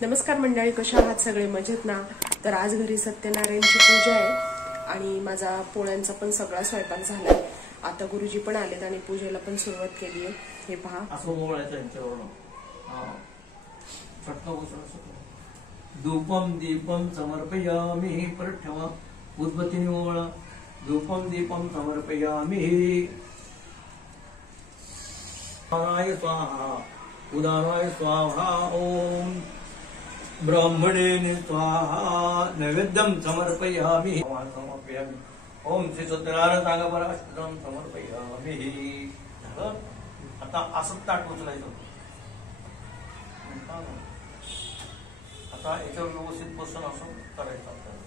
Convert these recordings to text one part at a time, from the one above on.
नमस्कार मंडळी, कशा आहात सगळे? मजेत ना? तर आज घरी सत्यनारायणची पूजा आहे आणि माझा पोळ्यांचा पण सगळा स्वयंपाक झालाय. आता गुरुजी पण आलेत आणि पूजेला पण सुरुवात केली आहे. हे पहा, धूपम दीपम समर्पयामि. परत ठेवा, उद्बत्ती ओळा. धूपम दीपम समर्पयामि. उदानाय स्वाहा, उदानाय स्वाहा. ओम ब्राह्मणे स्वाहा. नैवेद्यम समर्पयामि. ओम श्री सत्यनारायण सांगापराष्टम समर्पयामि. आता असं ताट उचलायचं. आता याच्यावर व्यवस्थित बसून असं करायचं आपल्याला.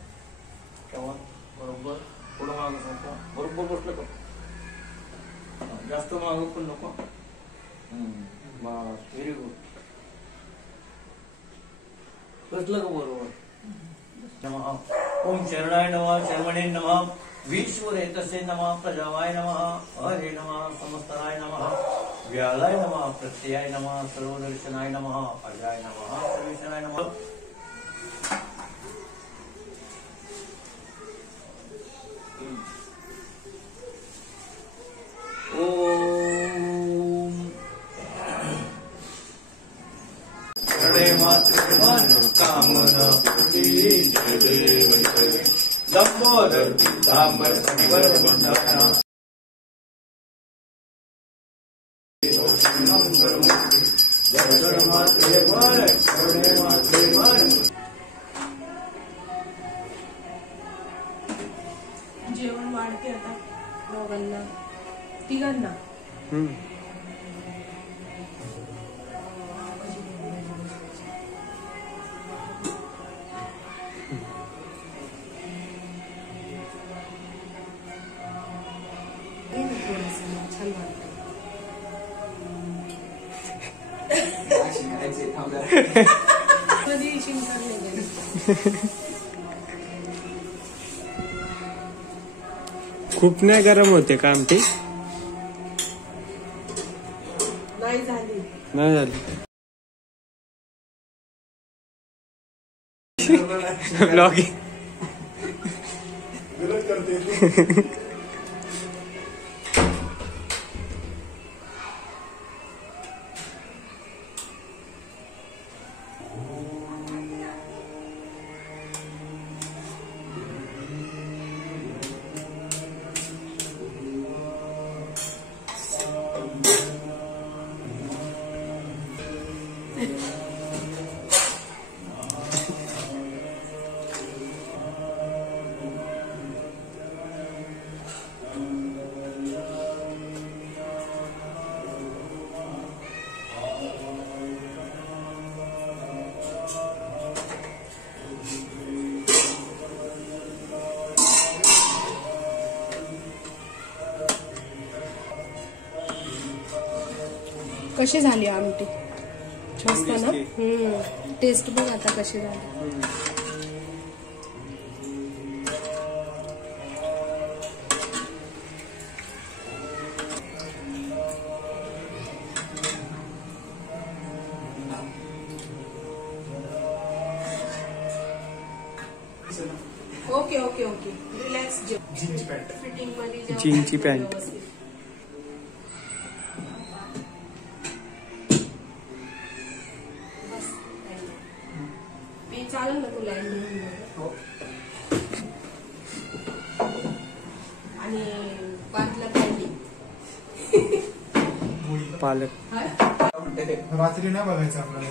तेव्हा बरोबर पुढं मागं नको, बरोबर बसलं का? जास्त मागं पण नको. बस, व्हेरी गुड. बसलं का बरोबर? ओम शरणाय नमः, शर्मणे नमः, विश्वरेतसे नमः, प्रजावाय नमः, हरे नमः, समस्तराय नमः, व्यालाय नमः, प्रत्ययाय नमः, सर्वदर्शनाय नमः, अजाय नमः, सर्वेशनाय नमः. ओम हरे मातृमान कामना पुती देव लंबोदर पीतांबर परिवर वंदना. जेवण वाढते आता दोघांना तिघांना. छान वाटतं. कधी चिंता नाही. खूप नाही गरम होते का आमटी? नाही झाली. नाही झाली. ब्लॉगिंग कशी झाली आमटी? मस्त ना? टेस्ट बघ आता कशी झाली. Okay okay okay, relax. जीन्सची पॅन्ट फिटिंग मध्ये. जीन्सची पॅन्ट. चालेल ना तुला? आणि पातला कॅन्डी पालक रात्री नाही बघायचं आपल्याला.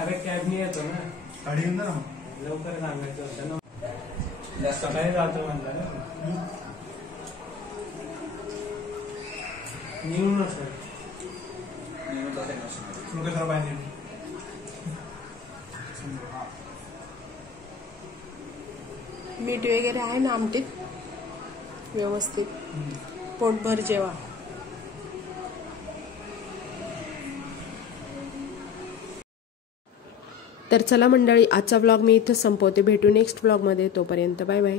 अरे कॅब नाही येतो ना, गाडी घेऊन जा ना. लवकर सांगायचं होतं ना. सकाळी जातो म्हणलं ना. निघून सर लोकेशन पाहिजे. मीठ वगैरे आहे ना आमटीत? व्यवस्थित पोटभर जेवा. तर चला मंडळी, आजचा ब्लॉग मी इथं संपवते. भेटू नेक्स्ट ब्लॉग मध्ये. तोपर्यंत बाय बाय.